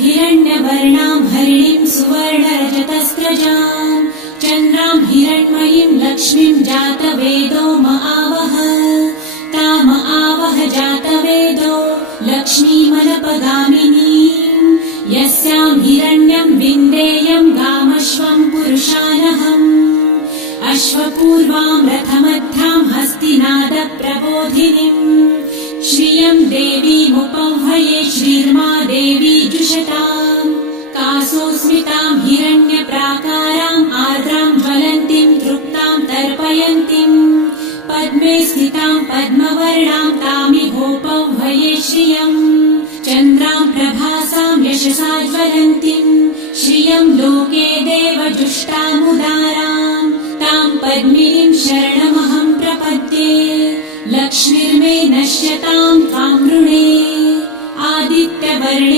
हिरण्यवर्णां हरिणीं सुवर्णरजतस्रजां चन्द्रां हिरण्मयीं लक्ष्मीं जातवेदो महावह ताम आवह जातवेदो लक्ष्मीमनपगामिनीं यस्यां हिरण्यं विन्देयं गामश्वं पुरुषानहम् अश्वपूर्वां रथमध्यां हस्तिनादप्रबोधिनीं श्रियं देवीमुपह्वये श्रीर्मा देवी जुषताम् कासोस्मितां हिरण्यप्राकाराम् आर्द्रां ज्वलन्तीं तृप्तां तर्पयन्तीं पद्मे स्थितां पद्मवर्णां तामिहोपह्वये श्रियम् चन्द्रां प्रभासां यशसा ज्वलन्तीं श्रियं लोके देवजुष्टामुदारां तां पद्मिनीं शरणमहं प्रपद्ये लक्ष्मीर्मे नश्यतां त्वां वृणे आदित्यवर्णे